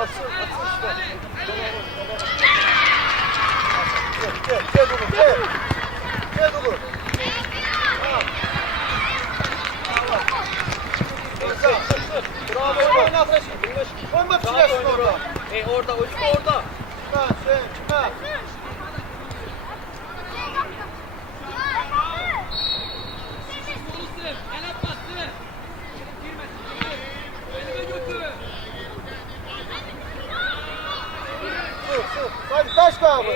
Asıl işte. Gel oğlum gel. Gel oğlum. Bravo. Oyna taşı. Oyna çilesin orada. Orada uçma orada. Çıkma sen çıkma. Hadi taş kaldı.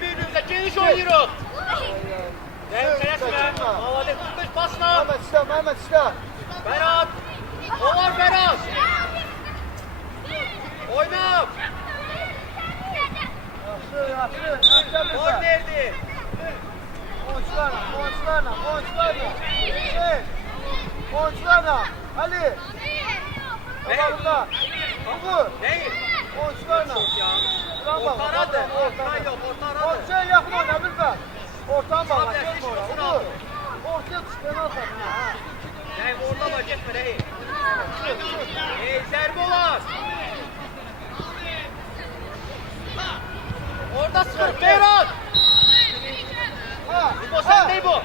Birbirimize geniş oynuyoruz. Resme. Havada 45 pasla. Mehmet işte. Berat. Olar Berat. Oyna. Gol nerede? Monçlarla. Ali. Tamamında. Oku. Neyi? Monçlarla. Orta aradı. Ortaya yakın oyna Bilber. Ortadan bağla. Gelme oraya. Oku. Ortaya çıkmaya atar. Neyi orada bak etme neyi? Zerbe olar. Orada sıkır Berat. Bu sen değil bu.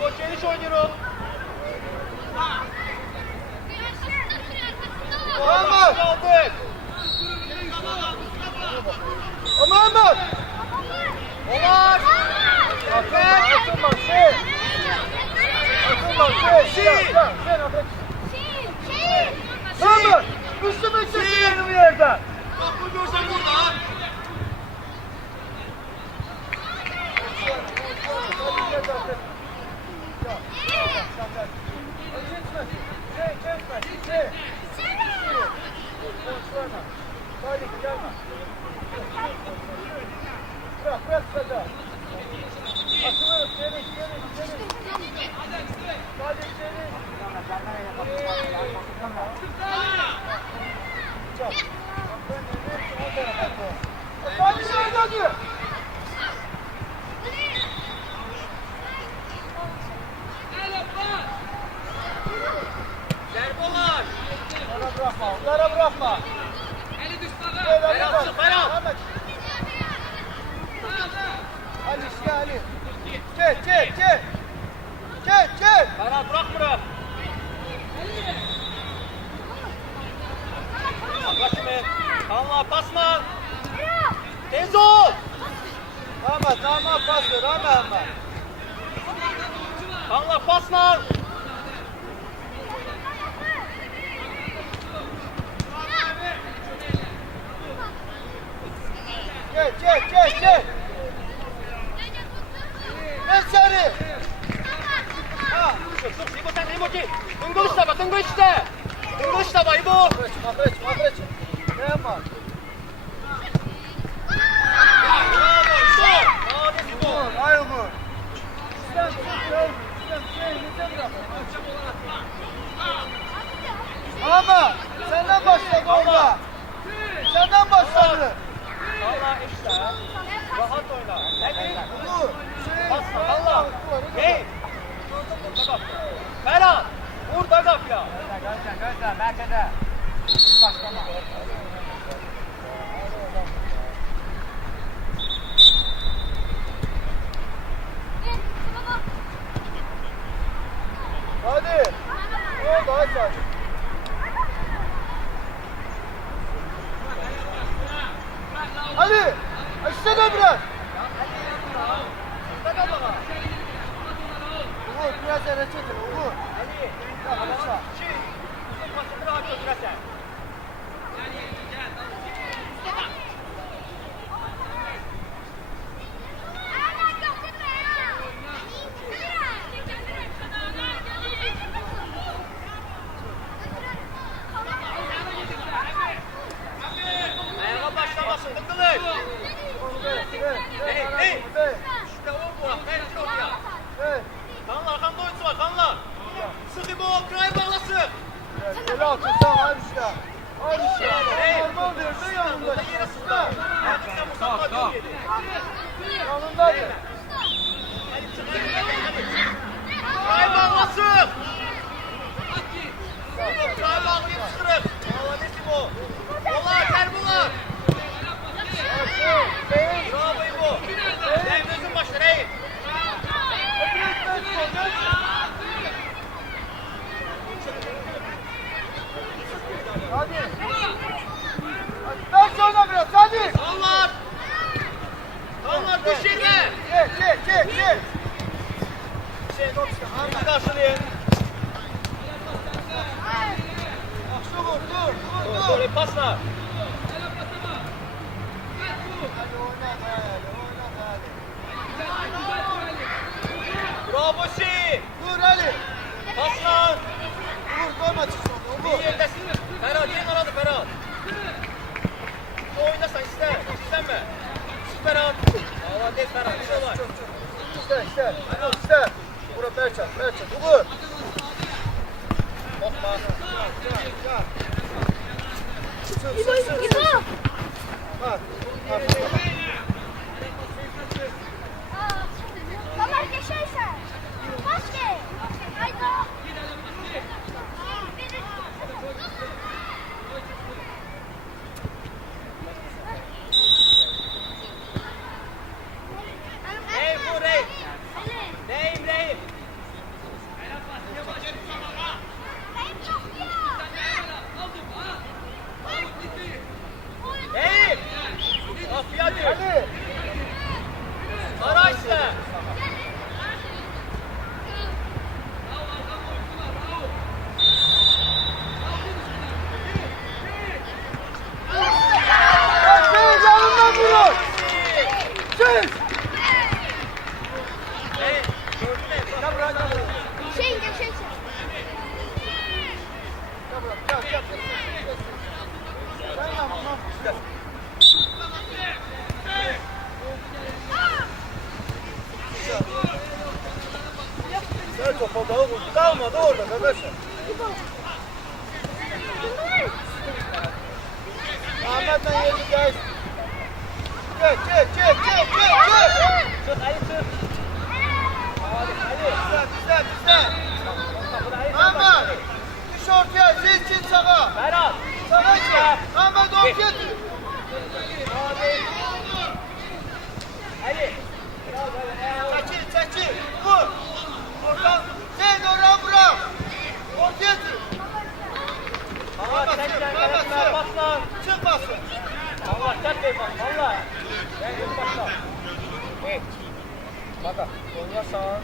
Bu geniş oynuyor. Mehmet. Aldık. Mehmet. Olar. Atılma. Sen. Mehmet. Üstüme çekiyor bu yerden. Bak bu görsen burada. Bırak sıcak. Açılırız geri. Hadi içeri. Hadi. Zerbolar. Onlara bırakma. Berat çık Berat. Ali işte Ali. Çek. Berat bırak bırak. Kaçma. Allah pasma. Tez ol. Ahmet pas ver Ahmet. Allah pasma. Çek. Ver seni. Ibu sen emoji. Tunggu işte. Ibu. Makreç. Ne yapar? Ay Umur. Ama senden başladı orada. Senden başladı. Allah işte. Rahat oyna. Umur. Allah. Hey. Berat. Burada kap ya. Gözler. Merkeze. Başlama. Hadi. Ne oldu Hasan? Hadi. Aşağı da biraz. Umur biraz yere çekin Umur. Aşağı. Ayağa başlamasın. Tıkılır. Hey. İşte o bu. Ben çok ya. Kanla arkamda oyuncu var. Kanla. Sıkı bu. Kray bağlasın. Böyle atırsan Ayşe. Normal verdi yanında. Yere sıktı. Ayakta Mustafa çok yedi. Yanındadır. Kray bağlasın. Kray bağlayıp Çek. Hamdi karşılayın. Yaxşı vur, dur. Dur, pasla. Hadi oynat hadi. Bravo Şi. Vur Ali. Pasla. Vur, koyma çıksın. Bir yerdesin. Ferhat, yerin aradı Ferhat. Oynasan iste. İstenme. Ferhat. Allah değil Ferhat. Bir şey var. İste. Bura Berçat. Vur. Bakma. İbo. Bak. Ömer geçersen. Başke. Haydi. Ey vur ey. Neyim. Neyim. Afiyatçı. Ali. Ara işte. Çek yanından vurun. Çek. Ey. Gördün mü? Gel buraya. Şey geçersen. Gel. Sen yanından. Gel. Gel topa dağıl. Kalmadı orada kardeşim. Ahmet'le yeri gel. Çek. Çık Ali çık. Bizden. Ahmet. Düş ortaya. Zil sağa. Ferhat. Sağa çek. Ahmet ortaya düş. Ali. Çekil. Vur. Oradan. Sen oradan bırak. Ortaya düş. Allah tekrar kalesine pasla. Çıkmasın. Allah tekrar bak. Valla. Ben yok pasla. Evet. Bak, oynarsan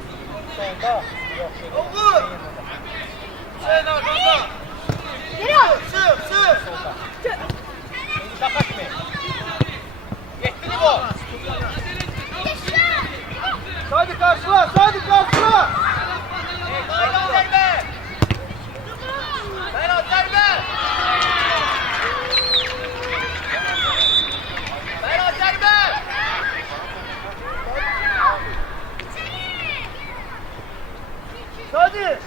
sonda yok. Vur. Sen arkanda. Sür. Şimdi takas mı? Yetti mi bu? Hadi karşıla. Ferhat derbe. Ferhat derbe. Ferhat derbe. Hadi.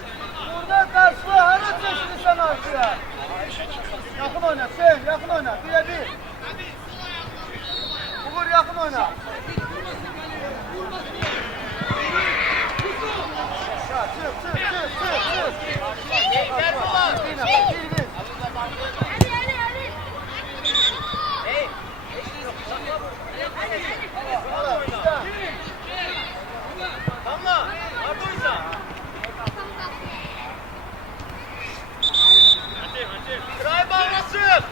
Buradan karşıla. Her ötesini sen arkaya. Yakın oyna. Birebir. Vur yakın oyna. Ya, çık. Gel baba. Bir. Hey. Tamam. Ardıysa. Kray bağlasın.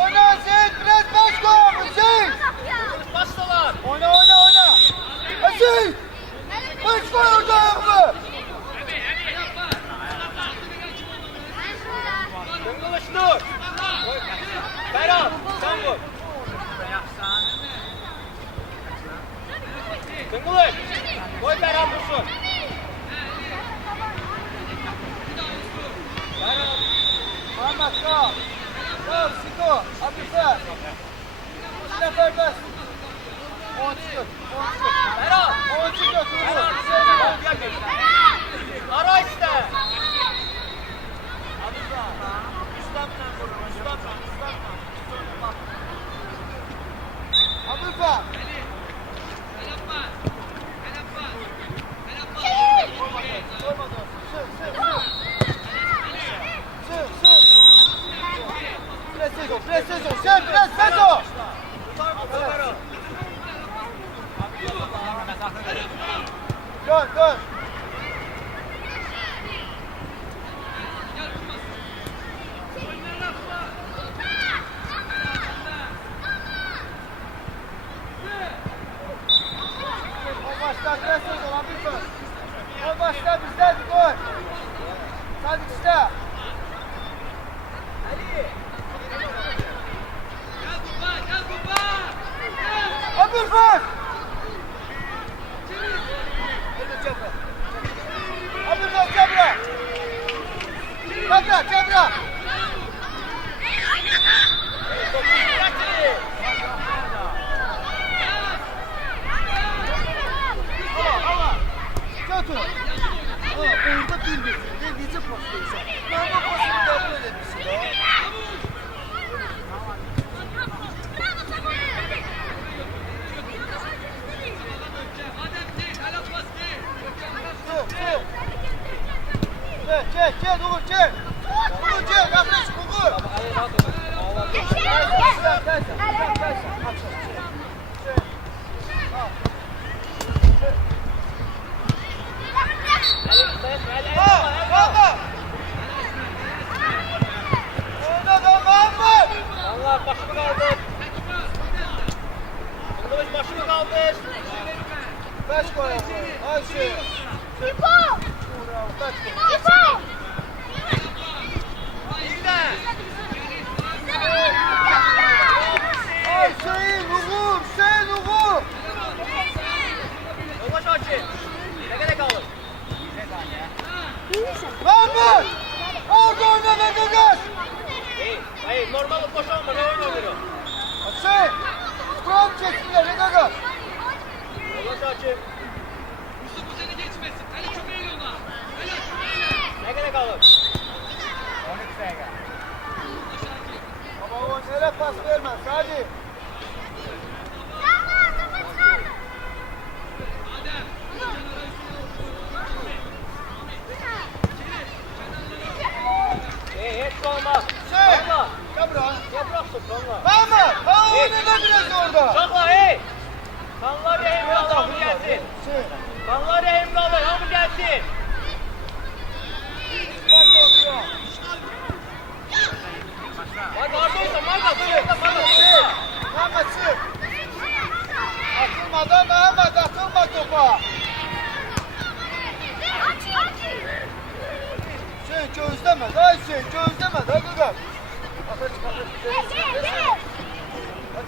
Oyna Hüseyin. Biraz baş koy. Hüseyin. Pastalar. Oyna. Hüseyin. Baş koy orada ayaklı. Döngülüş dur. Ferhat. Sen vur. Döngülüş. Koy Ferhat vursun. Ferhat. Ahmet sağ. Siko. Abife. Seferberk. 10 çıkıyor. Ferhat. 10 çıkıyor. Ferhat. Gel gel. Ara işte. Abife. Preciso. Sen preciso. Dön. Nabil Bey. O başta bizdedir, koy. Sen işte. Nabil Bey. Nabil Bey, Cemre. Cemre, Cemre. Götür. Orada bildir. Ne gece postaysa. Normal postayı kabul edebilirsin. Çek, Uğur, çek. Uğur, çek, yaklaşık Uğur. Allah başımı kaldır. Kılıç başımı kaldır. Beş koy. Ayşe. İpo! Beş koy. İpo! İlden. Ay Hüseyin, Uğur, Hüseyin, Uğur. Yoldaş Hakim. Ne kadar kalır? Mahmut. Orada oyna be Gögöz. Hey, normal boşalma. Ne oynuyor? Hüseyin. Kural çektiler ne Gögöz. Yoldaş Hakim. Ne kadar kalır? 12 dakika. Ama o nereye pas vermez, hadi. Hiç olmaz. Hüseyin. Kanla. Gel buraya. Ne bıraksın kanla? Mahmut. Ha oyna biraz orada. Çakla hey. Kanlar rehim kalır. Hamı gelsin. Hüseyin. Kanlar rehim kalır. Hamı gelsin. Bak oraya. Bak oradaysa Marga. Hüseyin. Mahmut çık. Atılmadan Mahmut atılma topa. Hüseyin gözleme. Daha Hüseyin gözleme. Daha Gögöz.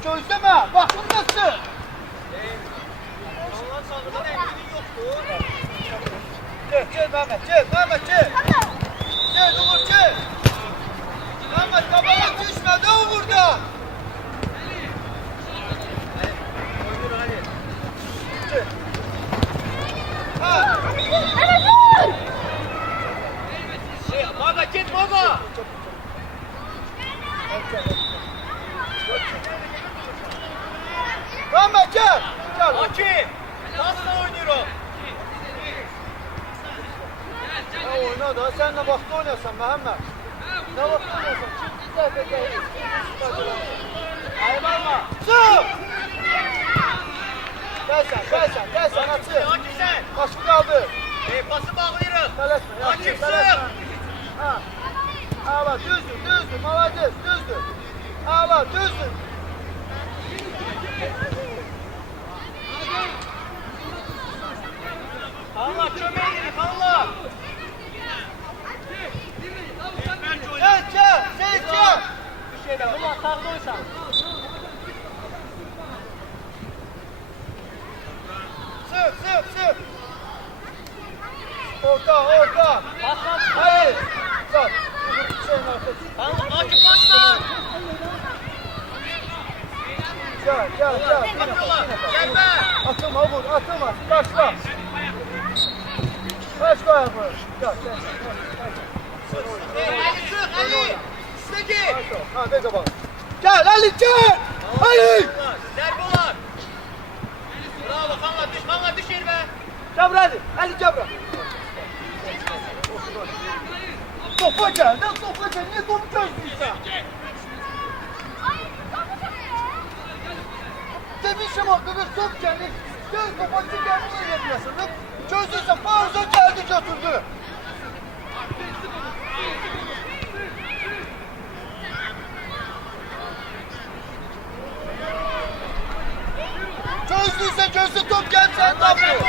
Gözleme. Bakın nasıl. Kanlar sağlıkta emrinin yoktu. Çek Mehmet çek. Çek Uğur çek. Mehmet kafana düşmedi Uğur'da. Oydur hadi. Çek. Ha. Marga git Marga. Mehmet gel. Gel. Hakim. Nasıl oynuyorum? Ya oyna da sen ne vakti oynasan Mehmet. Ne vakti oynasan. Çık git de bekle. Ayıbalma. Çık. Gel sen açı. Hakim sen. Başı kaldı. Pası bağlayırım. Tələsmə, Hakim yaxşı, sık. tələsmə. Ha. Ha bak düzdür, malades, düzdür. Ha bak düzdür. Allah çömeğini Allah. Sen çek. Bir şey de var. Ulan sağlıysan. Sık. Orta. Baslan. Hayır. Bak. Şeyin arkası. Allah Hakim baslan. Gel. Atıyorlar. Gelme. Atılma Uğur, atılma. Başla. Kaç koy abi. Gel. Ali sık Ali. Sıkı. Ha bekle bak. Gel Ali gel. Ali. Derbolar. Bravo kanla düş yerime. Cabra hadi. Ali Cabra. Topa gel. Ne topa gel? Niye topu çözdüysen? Demişim o kadar top geldi. Göz topa gelmeyi yapıyorsun. Çözdüysen pauza geldi götürdü. Çözdüysen gözde top geldi sen ne yapıyorsun?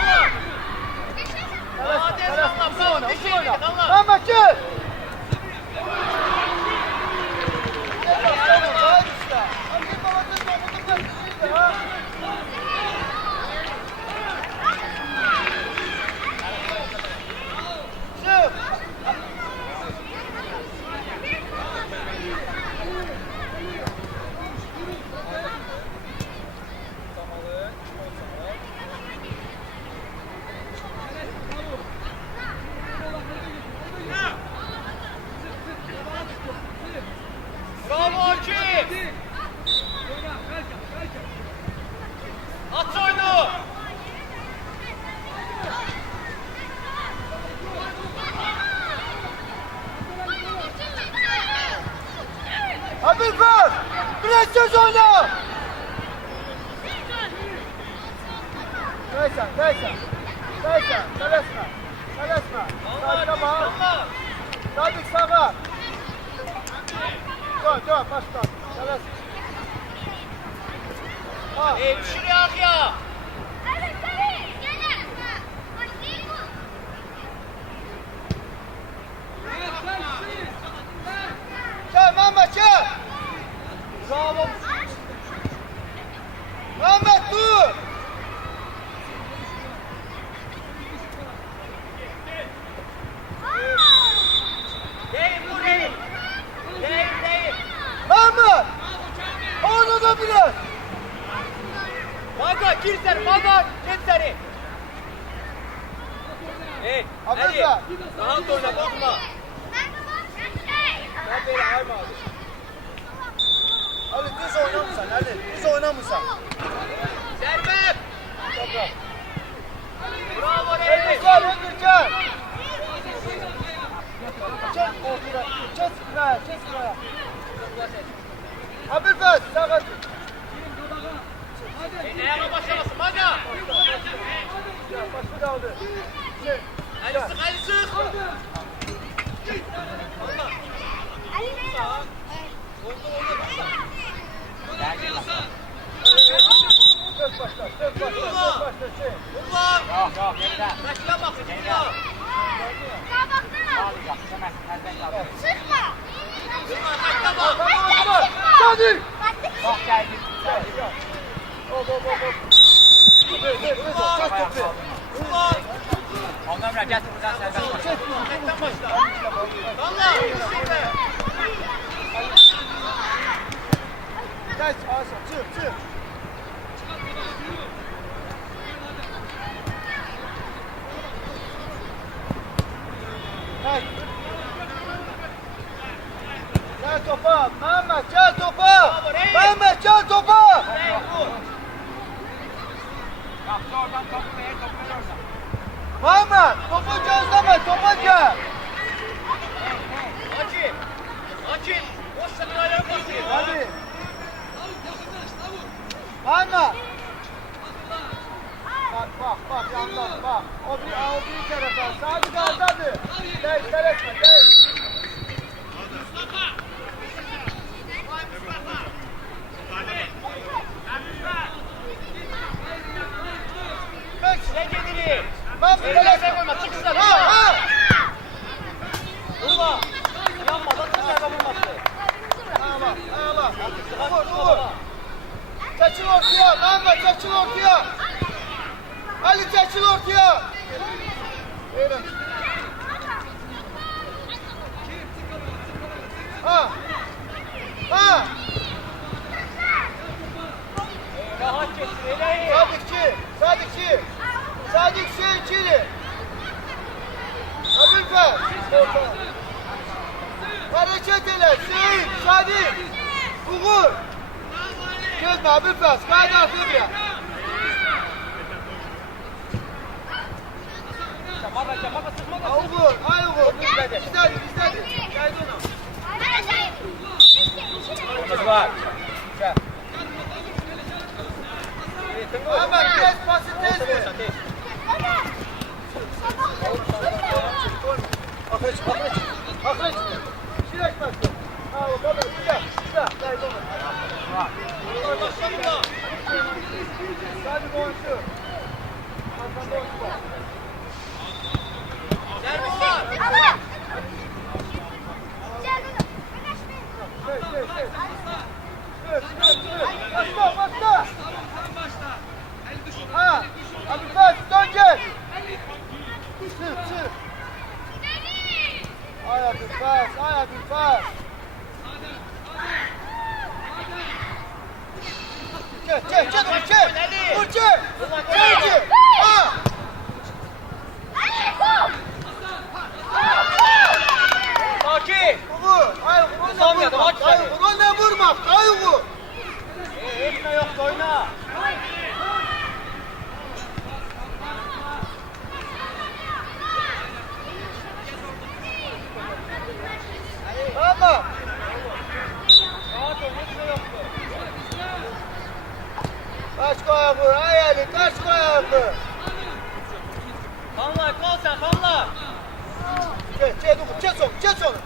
Pressiz oyna. Neyse. Telesme. Saçma bak. Sadık sağa. Dön. Başla. Telesme. Ha. Düşür ya. Evet, gene. Başlayayım mı? Gel Mehmet gel. Bravo. Mehmet dur. Değil bu değil. Değil. Mehmet. Onu da biraz. Maga gir seni. Hey, Abdülsa. rahat oyna bakma. Gel böyle ayma abi. Ali düz oynamırsan Ali. Düz oynamırsan. Servet. Toprak. Bravo Reis. Öndür gel. Çek ortaya. Çek sıraya. Abdülfet sağa dur. Ayağına başlamasın Maga. Başını da aldı. Çek. Ali sık. Dört başla. Çek. Vurma. Yok, yeniden. Kaçına bak. Sıkma. Sıkma. Kaçına bak. Hadi. Çok geldi. Hop. Çek topu. Vurma. Ondan sonra getir buradan serbest bak. Tekten başla. Valla. Şimdi. Geç Asım. Çık. Hey. Gel topa. Mehmet gel topa. Mehmet gel topa. Reis vur. Yaptı oradan topu ver oradan. Mehmet topu gözleme. Topa gel. Açın. Boş sakın ayağına basayım. Hadi. Mehmet. Bak yandan bak. O bir tarafa. Sadık aldadı. Değil. Kaç. Ne kendini? Ben bir Ellerine koyma. Çık kısa. Ha. Vurma. Yanma. Bakın sen vurması. Ağla. Vur. Çeçil ortaya. Mehmet çeçil ortaya. Ali çeçil ortaya. Öyle. Ha. Rahat geçsin. Eleyi. Sadık içeri. Abülfer. Hareket ele. Sadık. Uğur. Gezme Abülfer. Kaydı atıyor ya. Maga sıkma da. Uğur. İzledik. Kaydı ona. Omuz var. Mehmet tez pası tez ver. Akreç. Şireç pası. Ha o kadar. Güzel. Kaydı ona. Başla. Sadık oyuncu. Arkanda oyuncu var. Servis var. Başla. Ha, Abdülfet dön gel. Çık. Ay Abdülfet. Çek. Vur çek. Ha. Sakin. Uğur. Uğur ne vurmak? Ay Uğur. Etme yok oyna. Tamam. Rahat ol. Etme yoktu. sen xanlar. Geç Uğur, geç onu.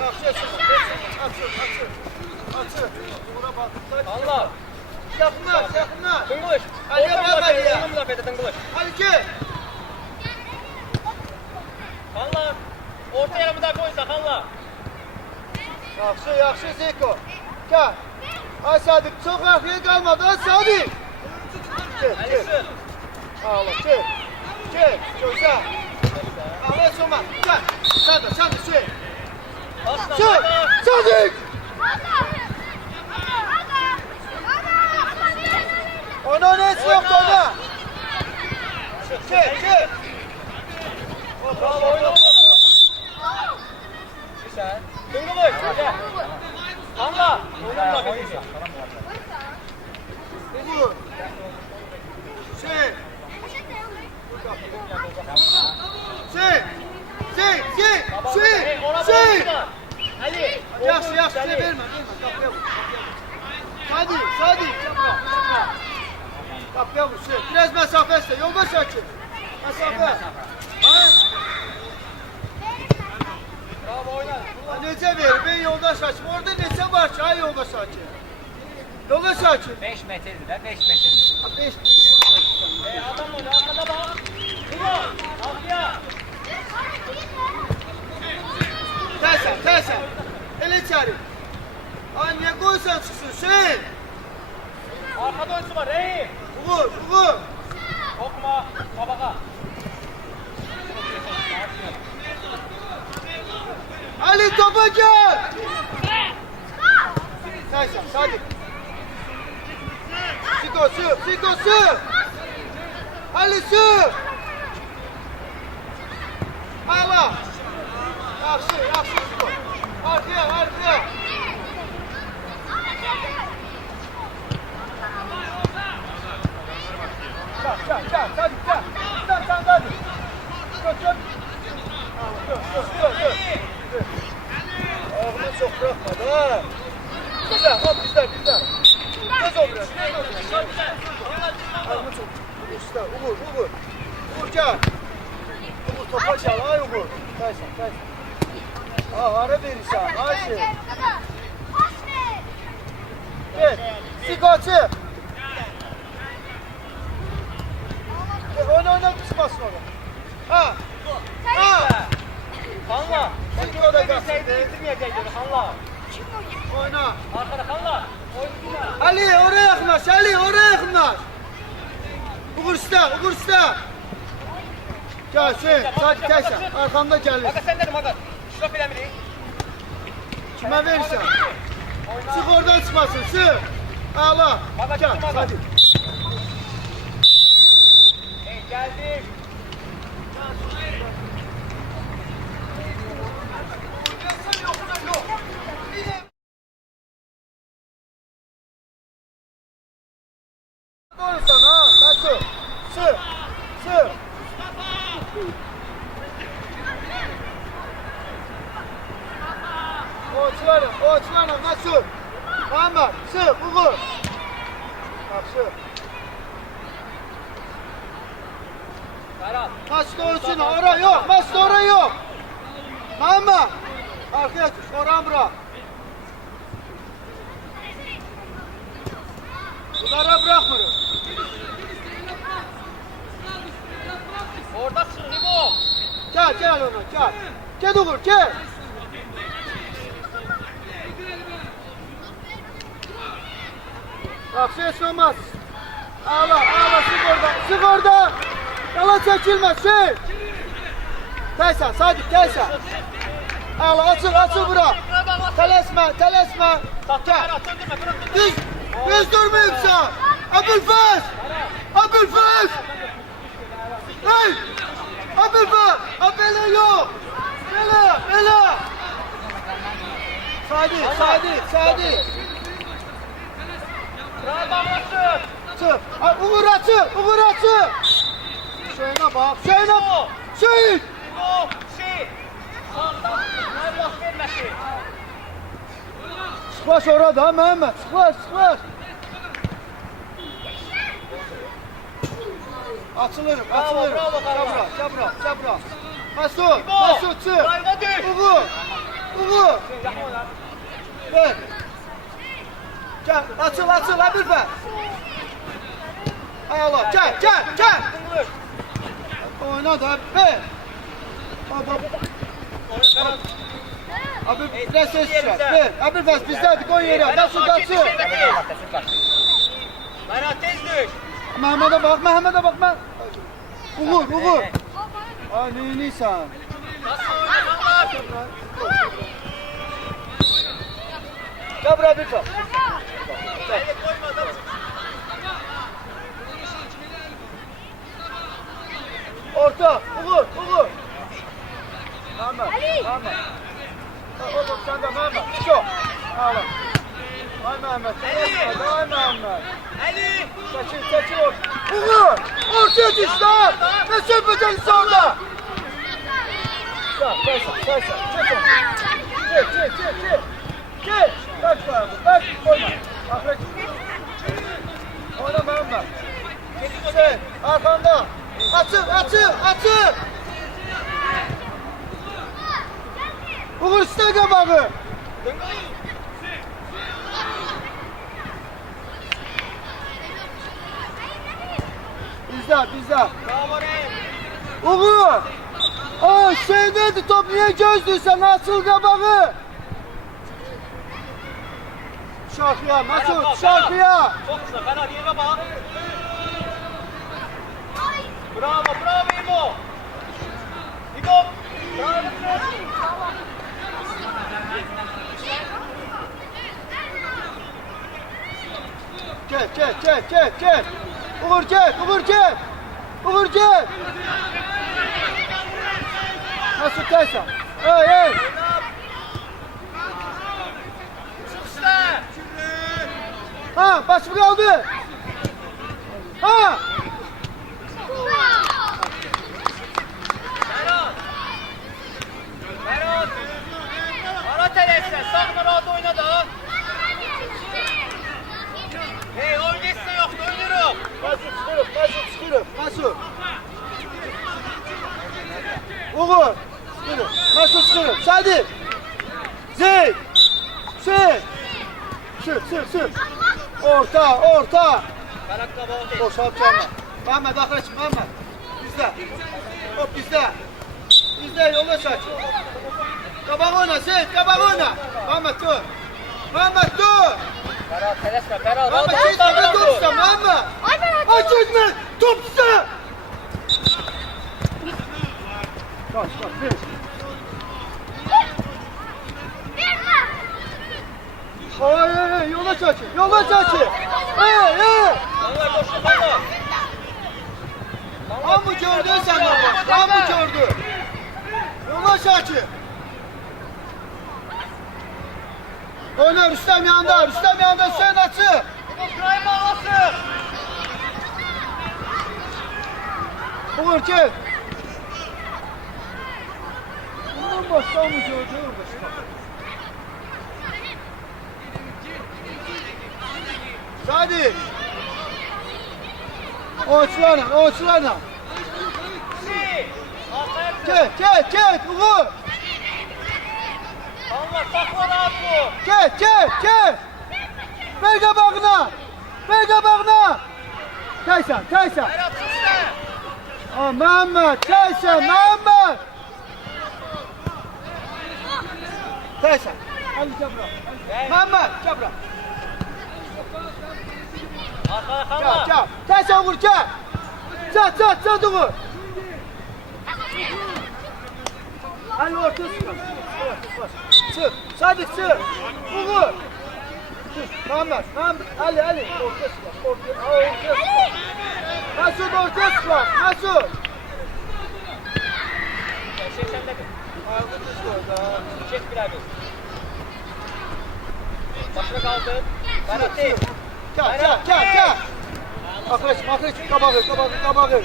Yaxşı, geç onu. Açır. Uğur'a bak. Xanlar. Yaxınlar. Dıngılış. Aliyə bax, Aliyə. Onu müdafiədə dıngılış. Hadi gel. Xanlar. Orta yerə müdafiə qoysa xanlar. Yaxşı Zeko. Gel. Ay Sadık, çok arkaya kalmadı. Ay Sadık. Əlisi. Ağla, gel. Gözə. Ağla, soma. Gel. Sen de, şey. Aslan. Şey, Sadık. Ona nesi yoktu ona? Gel. Bravo, oyna. Güzel. Dıngılış. Xanlar. Oyna müdafiəsi. Vur. Şey. Ali. Yaxşı, vermə. Sadık. Qapıya vur, şey. Biraz məsafə istə, yolda çəkil. Məsafə. Bravo, oyna. Necə verir, ben yolda çəkil. Orada neçə var ki, ay yolda çəkil. Yolda çəkil. 5 metrdir də, 5 metrdir. 5. Adam oyna, arkada bak. Vur. Arkaya. Təlsən. Elə içəri. Ay, niyə qoysan çıxsın, Hüseyin? Arkada oyuncu var, Reyim. Uğur. Okma, babağa. Ali topa gel. Təlsən, Sadık. Siko, sür. Ali sür. Hala. Yaxşı, Siko. Arkaya. Gel, Sadık. Sen hadi. Götür. Dur. Ağını çok bırakma da. Güzel, hop bizden. Göz ol biraz. Ağını çok. Uğur gel. Uğur topa gel, ay Uğur. Taysan. Ara verirsen, Ayşe. Gel, Sikoçı. Oyna kısmasın onu. Ha. Xanlar. Siko da kalsın. Değdirmeyecek dedi Xanlar. Oyna. Arkada Xanlar. Oyuncular. Ali oraya yakınlaş. Uğur üstte. Gel Sadık teysen. Arkamda gelir. Aga sen dedim aga. Şurada bilen biri. Kime verirsen? Çık oradan çıkmasın. Çık. Ağla. Gel Sadık. Geldik. Doğru sana ha. Sür. Oğuzlarla nasıl? Muhammed, sür, Uğur. Yaxşı. Ferhat. Maç doğrusuna, ora yok. Muhammed. Arkaya düş, oran bırak. Bunlara bırakmıyoruz. Orada sıkı bu. Gel ona. Gel Uğur, gel. Yaxşı, heç olmaz. Ağla, sık orada. Yala çəkilmə, şey. Təysən, Sadık, təysən. Ağla, açıl bura. Tələsmə. Gel. Düz durmayıbsan. Abülfəz. Hey. Abülfəz. Belə yok. Belə. Sadık. Bravo açın. Çık. Uğur açı. Şeyine bak. Şeyin. Bu şey. Sağdan. Allah vermesin. Sıklaş orada Mehmet. Sıklaş. Açılırım. Bravo, bravo, Gel bura. Mesut, Mesut çık. Bravo düş. Uğur, Uğur. Ver. Gel, açıl, açıl, Əbilfəz. Ay Allah, gel, gel, gel. Oyna da, ver. Abi, biraz ses çıkar, ver. Əbilfəz bizdədir, qoy yerə. Mesut açıl. Berat tez düş. Məhəmmədə bax, Məhəmmədə bax, mən. Uğur, Uğur. Ay, neyiniysən? Nasıl oynayanlar? Gel buraya bir top. Beni koyma adam. Orta, Uğur, Uğur. Mehmet, Mehmet. Oğlum sen de Mehmet, çok. Al. Ay Mehmet, ay Mehmet. Ali. Çekil, çekil orta. Uğur, ortaya düş lan. Ne sürpeceksin sonra? Gel, gel, gel, çek onu. Çek, çek, çek, çek. Çek. Kaç var bu, kaç, koyma. Ahret. Oyna Mehmet. Çek, arkanda. Açıl, açıl, açıl. Uğur üstüne kapağı. Bizde, bizde. Bravo Reyim. Uğur. Aa şeydeydi top niye gözlüysen açıl kapağı. Şarkıya, Mesut, şarkıya. Çok güzel. Berat yerine bak. Bravo, bravo İbo. İbo. Bravo. Gel, gel, gel, gel, gel. Uğur gel, Uğur gel. Uğur gel. Mesut Taysan. Hey, hey. Çıkışlar. Ha, başımı kaldı. Ha. Berat. Berat. Ara telefsen. Sağına rahat oyna da. Hey oynayışsa yok. Oynuyorum. Mesut çıkırıp, Mesut çıkırıp, Mesut. Uğur, çıkırıp, Mesut çıkırıp, Sadi. Zeyd, Zeyd. Sür. Orta, orta. Berat kabağı değil. Boşalt canına. Mehmet, Akreç, Mehmet. Bizde. Hop bizde. Bizde yola çek. Kabak oyna, Zeyd, kabak oyna. Mehmet dur. Mehmet dur. Berat tələsmə, Berat. Mehmet çekme, top tuta, Mehmet. Ay Berat. Ay çekme, top tuta. Kaç, ver. Hayır, yola çekin, yola çekin. Hey. Vallahi boşluk valla. Hamı gördün sen baba, hamı gördü. Yola çekin. Oyna Rüstem yanında, sen açı. İbo kırayım ağlasın. Uğur gel. Bundan başka mı gördü orada? Hadi. Oyuncularla. Gel, Uğur. Allah sakla rahat bu. Gel. Ver kabağına. Taysan. Berat çıkışlar. Aa, Mehmet, Taysan, Mehmet. Taysan. Ali Cabra. Mehmet, Cabra. Arkaya kanla. Gel. Taysan vur, gel. Çat Uğur. Ali orta sıkar. Çık. Sadık çık. Uğur. Mehmet. Ali. Orta sıkar. Orta. Mesut orta sıkar. Mesut. Çek sen de bir. Ayakta sıkar da. Çek bir abi. Başına kaldı. Berat değil. Gel. Akreç. Kabağı.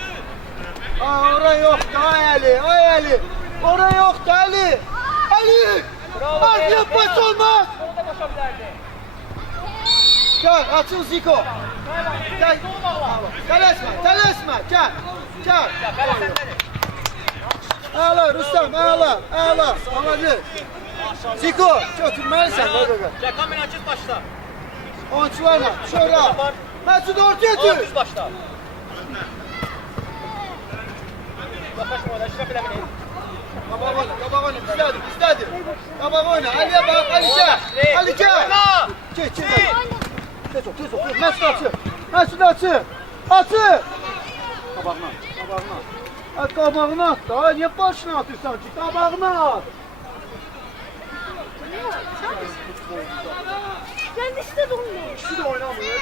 Aa, oraya yok da Ali. Oraya yok da Ali. Bravo. Arkaya pas olmaz. Orada koşabilirdi. Gel, açıl Ziko. Gel. Telesme. Gel. Ya Berat sen de. Ağla Rüstem, ağla. Anladı. Ziko, götürmelisən. Gel kamera açız başla. Oyuncularla, şöyle. Mesut ortaya tür. Düz başla. Yaklaşma oyna, şuna bile bileyim. Kabak oyna, bizdedir. Kabak oyna, Ali'ye bak, Ali gel. Geç. Tez ol. Mesut açı. Kabağına at da, niye başına atırsan ki? Kabağına at. Sen de işte donmuyor. İkisi de oynamıyor.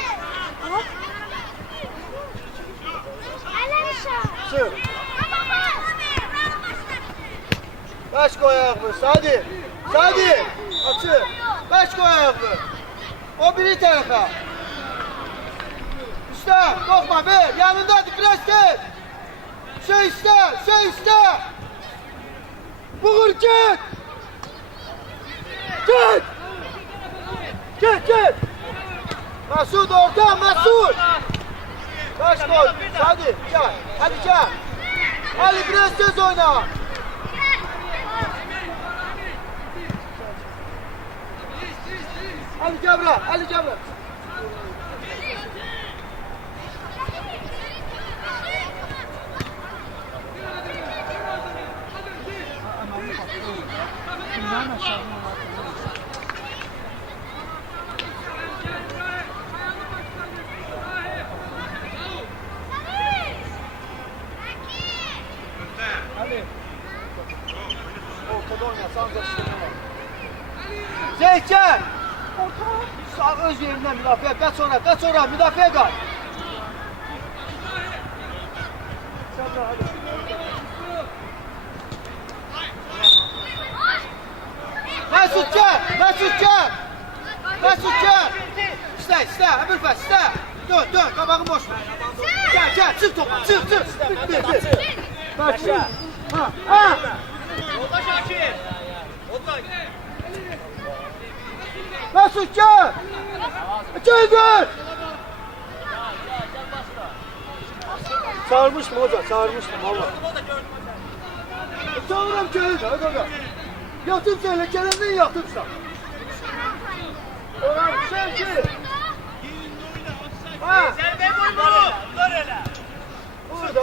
Eller aşağı. Sür. Baş koy ayaklı, Sadi. Açı. Baş koy ayaklı. O biri tarafa. İşte, korkma be. Yanındadır, prestir. Şey iste. Buğur git. Git. Mesut orta, Mesut. Baş koy. Hadi gel. Ali biraz tez oyna. Ali Cabra. Ali. Ortada oynasan da işlemi var. Zeyken! Sağ öz yerinden müdafiə, qaç sonra, müdafiə qal. Mesut gel! İstə, Əbülfəz, istə! Dön, qabağın boş. Gel, çık topa, çık! Bir. Ha! Yolda Şakir. Yolda. Mesut gel! Gel! Çağırmıştım hoca, valla. Çağırıram Kerem'i de, hadi. Yatıp söyle, Kerem'den yatıpsan. Orhan, sen ki. Ha! Sen ben boyunu. Dur hele. Burada.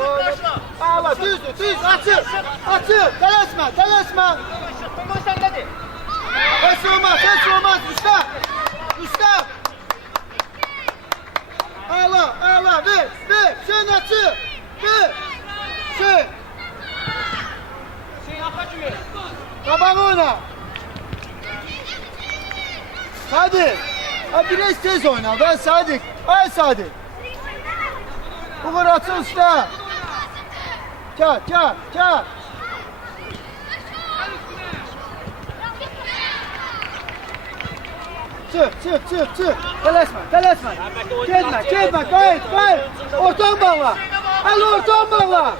Ağla, düz, açıl. Tələsmə. Tıngın sen dedi. Heç olmaz, Rüstem. Ağla, ver, sen açıl. Sen. Sen yaklaşın ver. Kabağı oyna. Sadık. Biraz tez oyna. Ben Sadık. Ay Sadık. Uğur açıl usta. Gel. Çık. Tələsmə. Getmə. Qayıt. Ortan bağla. Ali ortan bağla.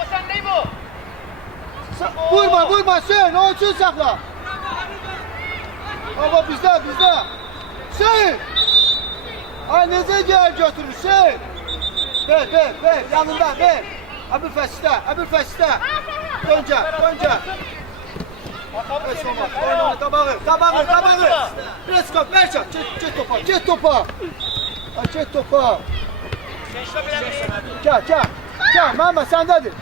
O sen değil bu. Vurma Hüseyin, o için sakla. Ama bizde. Hüseyin. Ay necə gel götür Hüseyin. Ver, yanında ver. Əbülfəz istə. Döncə. Heç olmaz, oyna, qabağı. Preskop, Berçak, get topa. Get topa. Sen şuna bile bileyim. Gel, Mehmet səndedir.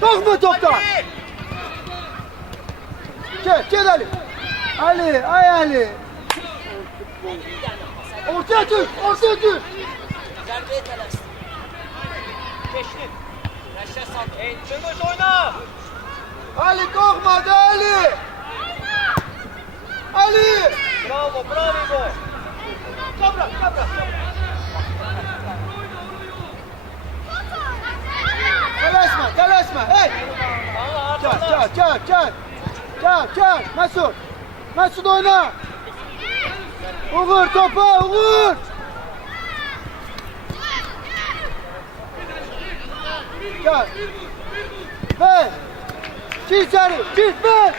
Qalxma topdan. Gel Ali. Ali. Ortaya tür. Zərbəyə tələsdir. Geçtin. Rəşə saldı. Tıngın oyna. Ali korkmadı Ali. Bravo İbo. Kabra. Tələsmə. Hey. Gel. Mesut oyna. Uğur topa. Gel. Ver. Git içeri. Ver.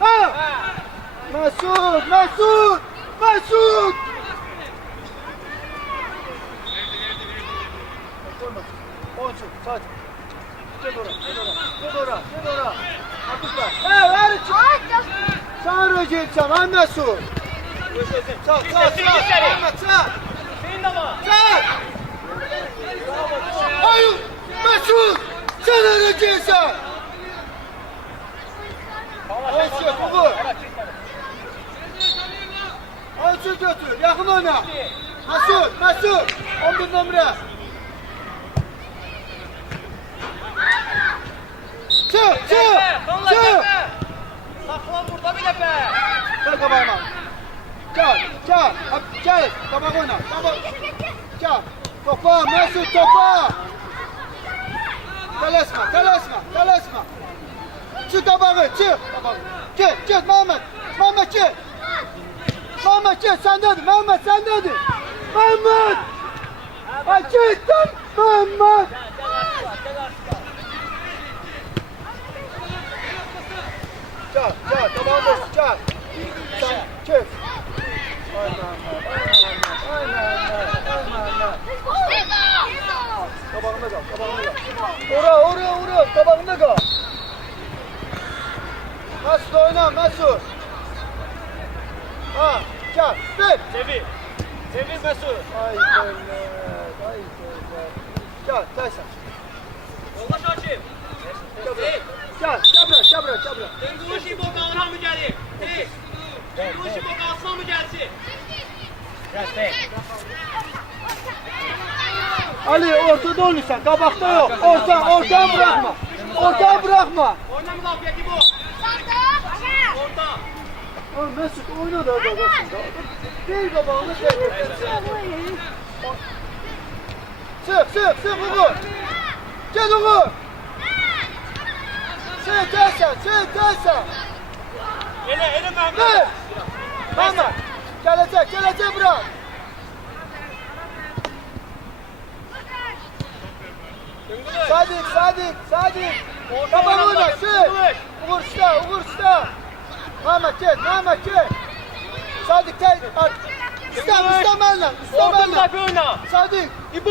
Ha. Mesut. Oyuncu. Hadi. Gel ora. Akıtla. Ver çık. Sen röceysen anne su. Sağ. Ahmet sağ. Senin de var. Sağ. Hayır. Mesut. Sen röceysen. Ayşe kubu. Ayşe götür. Yakın oyna. Mesut. 11 numara. Çık. Saklan burada bile be. Gel kabağıma. Gel. Kabak oyna. Gel. Topa Mesut topa. Telaşma. Çık kabağı çık. Çık Mehmet. Mehmet çık sendedir. Mehmet. Ay çıktın Mehmet. Çal, kabağı boş, çal. Çık. Aynen. Kabağında kal. Ora, kabağında kal. Mesut oyna, Mesut. Ha, çal, bir. Sevil Mesut. Ay Cennet. Çal, Taysan. Yoldaş Hakim. Çal, bırak. Sen duruşu boka alana mı gelir? Sen duruşu boka aslan mı gelsin? Ali ortada olursan, kabakta yok. Ortadan bırakma. Oyna mı lan peki bu? Orta. Mesut oyna da değil kabağını şey. Sık Uğur. Gel Uğur. Şey tersen. Ele Mehmet. Ne? Mehmet. Gelecek bırak. Sadık. Kabağı oyna. Uğur usta. Mehmet gel. Sadık gel. Usta benimle. Orta müdafi oyna. Sadık. İbo.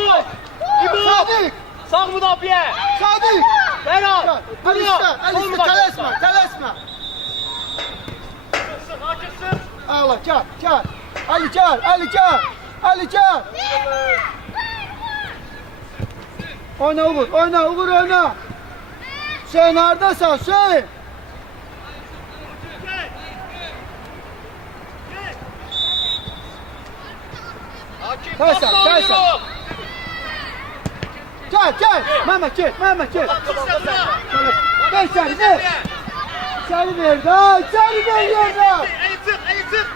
Sadık. Sağ müdafiye. Sadık. Berat. Ali usta. Telaşma. Hakim. Allah gel. Ali gel. Oyna Uğur. Sen neredesin Hüseyin? Hakim. Tersan. Gel. Mehmet gel. Ben seni ver. Seni ver yerden. Eli sık.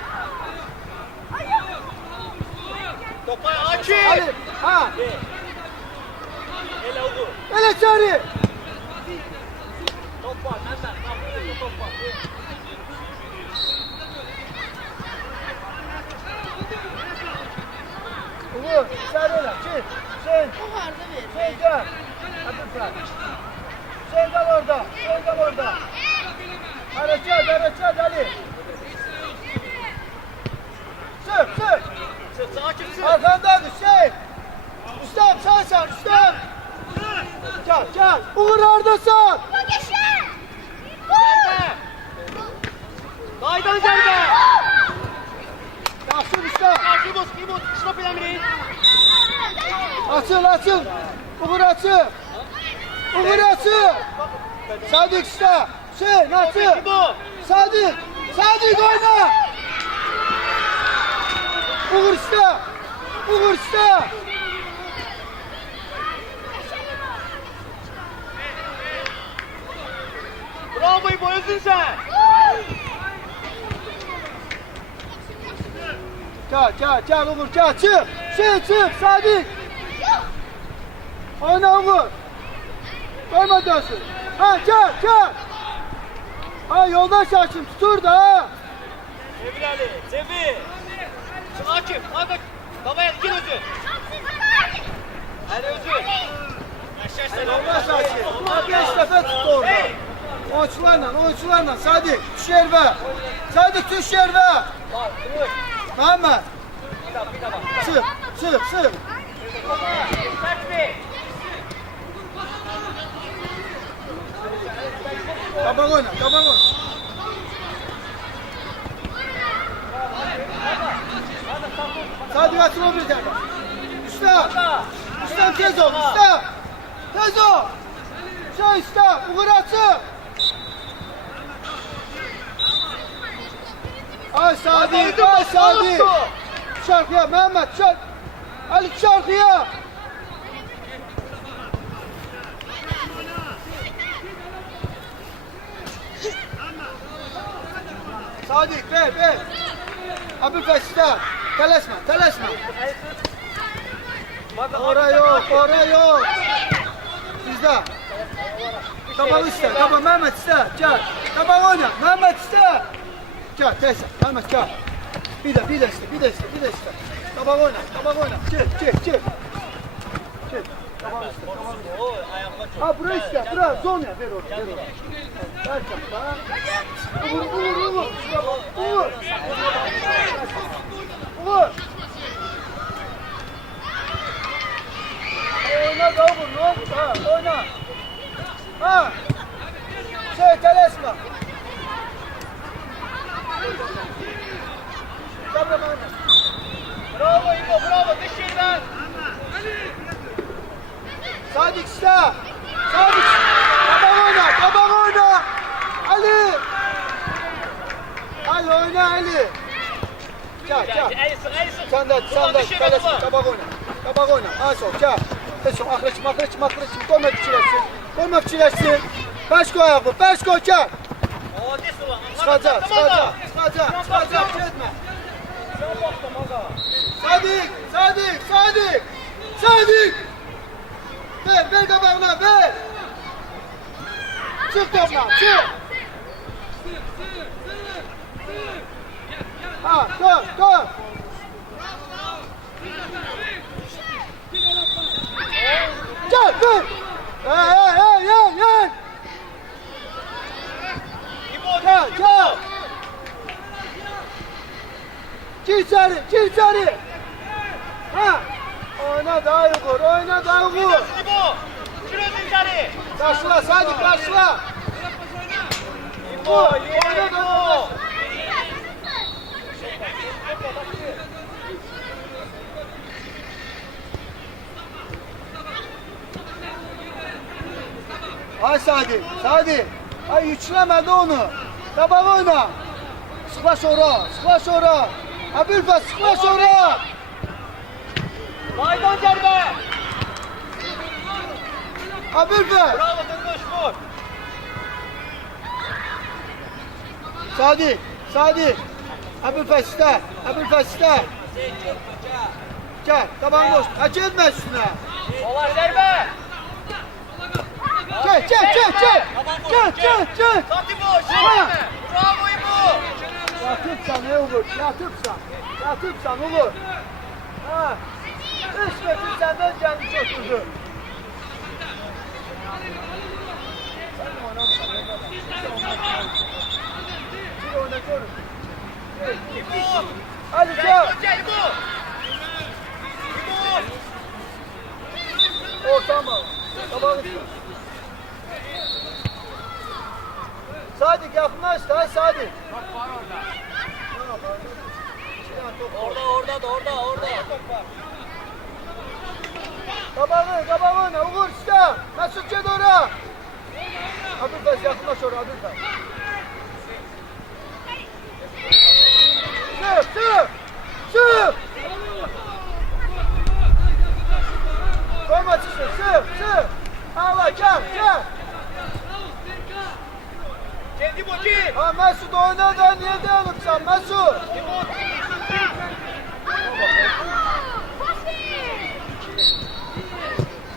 Topa Hakim. Ali. Ha. Ele oldu. Ele çağırı. Top var. Mehmet. Top var. Uğur. Çağırıyorlar. Çık. Sen gel. Hadi bırak. Sen kal orada. Hareket Ali. Çık. Hakim sık. Arkandadır şey. Ustam sen. Gel. Uğur oradasın. Zerbe. Daydan zerbe. Yaxşı usta. İbo. Stop eləmirik. Açıl. Uğur açıl. Sadık usta. Açıl. İbo. Sadık oyna. Uğur usta. Bravo İbo. Özün sen. Gel Uğur gel. Çık Sadık. Oyna Uğur. Koyma dönsün. Ha gel. Ha yoldaş Hakim tutur da ha. Sevil Ali. Sevil. Hakim. Hadi. Babaya gel özün. Hadi özün. Yoldaş Hakim. Ha 5 dəfə tuttu orada. Oyuncularla Sadık düş yervə. Mehmet. Çık. Kaban oyna, kaban oyna. Sadık açın o bir tane. Üstem. Üstem tez ol, üstem. Tez ol. Şey üstem, Uğur açın. Ay Sadık, ay Sadık. Şarkıya Mehmet, şarkı. Ali şarkıya. Sadık, ver. Abi Fesita, telaşma. Oraya yok. Bizde. Kaban iste, kaban Mehmet iste. Gel. Kaban oyna, Mehmet iste. Gel, teyze, Mehmet gel. Bir de iste. Kaban oyna. Çık. Kaban iste. Ha buraya iste, buraya zon ya, ver onu. Ver çapla. Uğur. Oyna da bunu. Ha, oyna. Ha. Telaşma. Bravo İbo, bravo. Dış yerden. Sadık iste. Kaban oyna. Ali oyna Ali. Gel. El sık. Sen de telaşma. Kaban oyna. Asol gel. Teşom akreçim. Koyma küçüleşsin. Beş koy ayağı. Gel. Hadi Sulan. Çıkacak. Etme. Sadık. Ver kabağına, ver. Çık topla, çık. Ha, dur. Gel, dur. Hey. İbo, Gel. Gir içeri. Ha. Oyna daha Uğur. İbo. Şurası içeri. Karşıla Sadık, karşıla. İbo. Ay Sadık. Ay üçlemedi onu. Kaban oyna. Sıklaş ora. Abülfet sıklaş ora. Maydon cerbe. Abülfet. Bravo Tunguş vur. Sadık. Abülfet iste. Gel, kaban boş. Hak etme üstüne. Olan cerbe. Çek. Sati boş. Ha. Bravo İbo. Yatıpsan Uğur. Ha. 3 metre senden kendi çöktürdü. Bir oyna görün. İbo. Hadi gel. Önce İbo. Ortama. Kabağı üstü. Sadık yakınlaştı. Hay Sadık. Orada. Kabağı oyna. Uğur işte. Mesut gel oraya. Abdülfez yakınlaş oraya Abdülfez. Çık. Koyma çıksın. Çık. Allah gel. Kendi boki. Ha Mesut oyna da niye değilim sen Mesut?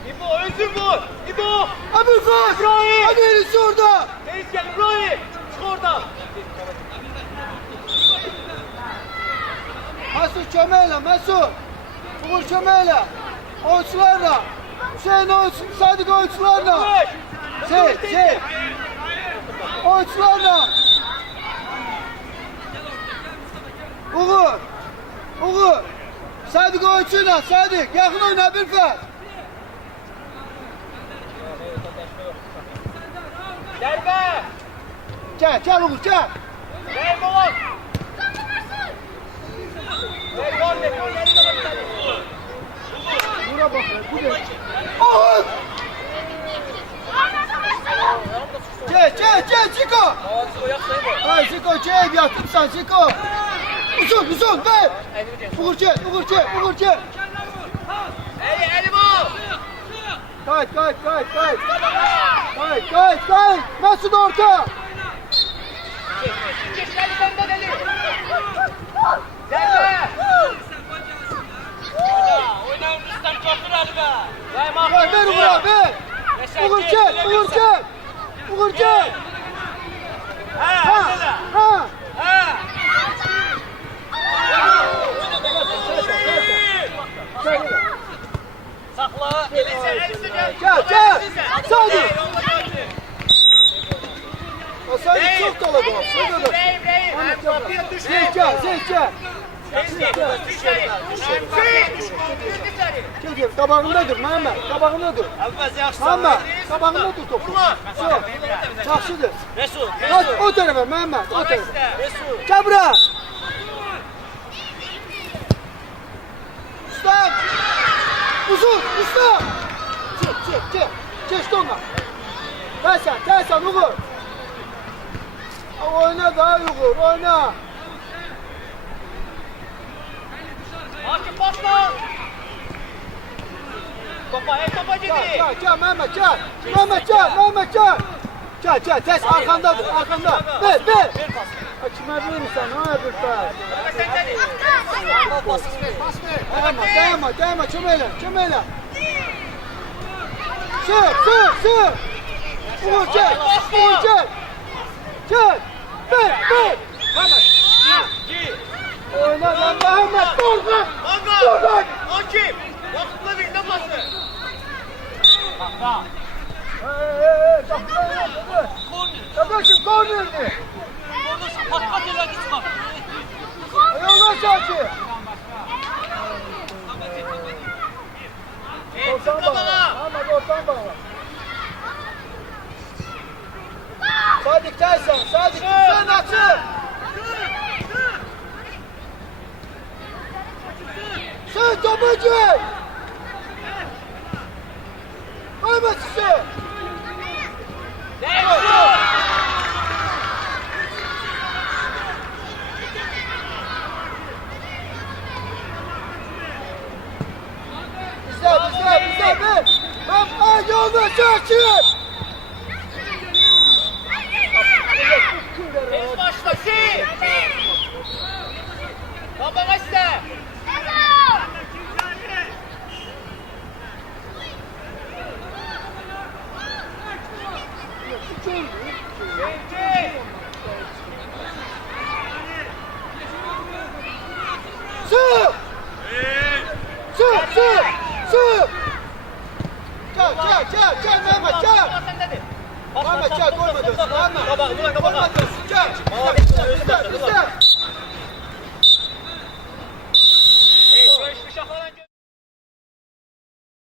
İbo özür vur. İbo. Abdülfez. İbrahim. Hadi elisi orada. Reis gel İbrahim. Çık oradan. Mesut çömeyle Mesut. Uğur çömeyle. Oyuncularla. Hüseyin oyuncu, Sadık oyuncularla. Şey. Oyuncularla. Uğur. Sadık oyuncuyla. Sadık. Yakın oyna bir fer. Derbe. Gel Uğur gel. Hey Bolon. Hey gol de gol. Buna bak. Bu ne? Uğur. Gel Ziko. Hay Ziko gel yatırsan Ziko. Uzun ver. Uğur gel. Hey Elimo. Kayıt. Mesut orta. Geçleri benden eli. Zerbe. Oynayın üstten kaldır Alga. Ver Uğur'a ver. Uğur gel. Ha. Sakla. Gel. Sadi. O Sadi çok dolu bu. Zeyce. Gel. Tabağında dur Mehmet. Tabağında dur. Mehmet. Tabağında dur topu. Çaksıdır. Resul. Kaç o tarafa Mehmet. O tarafa. Resul. Gel buraya. Usta. Uzun. Usta. Çık. Geç donla. Tersen Uğur. Oyna daha Uğur. Oyna. Hakim pasla. Topa gidiyor. Gel Mehmet gel. Gel. Ters arkanda. Ver. Kime verirsen ona bir pas. Dayanma. Çömeyle. Sür. Uğur gel. Ver. Oyna lan Mehmet. Dur lan. Hakim. Vakıfla bir naması. Kardeşim kornerdi. Patlat ile gitme. Ayağına Şaki. Ortadan bana. Sadık tersen. Sen açıl. Sen topucu. Mehmet size. Bizde ver. Ben yolda çarşı. El başla şey. Baba kaçta? Sür. Gel Mehmet gel. Mehmet gel koyma diyorsun. Gel.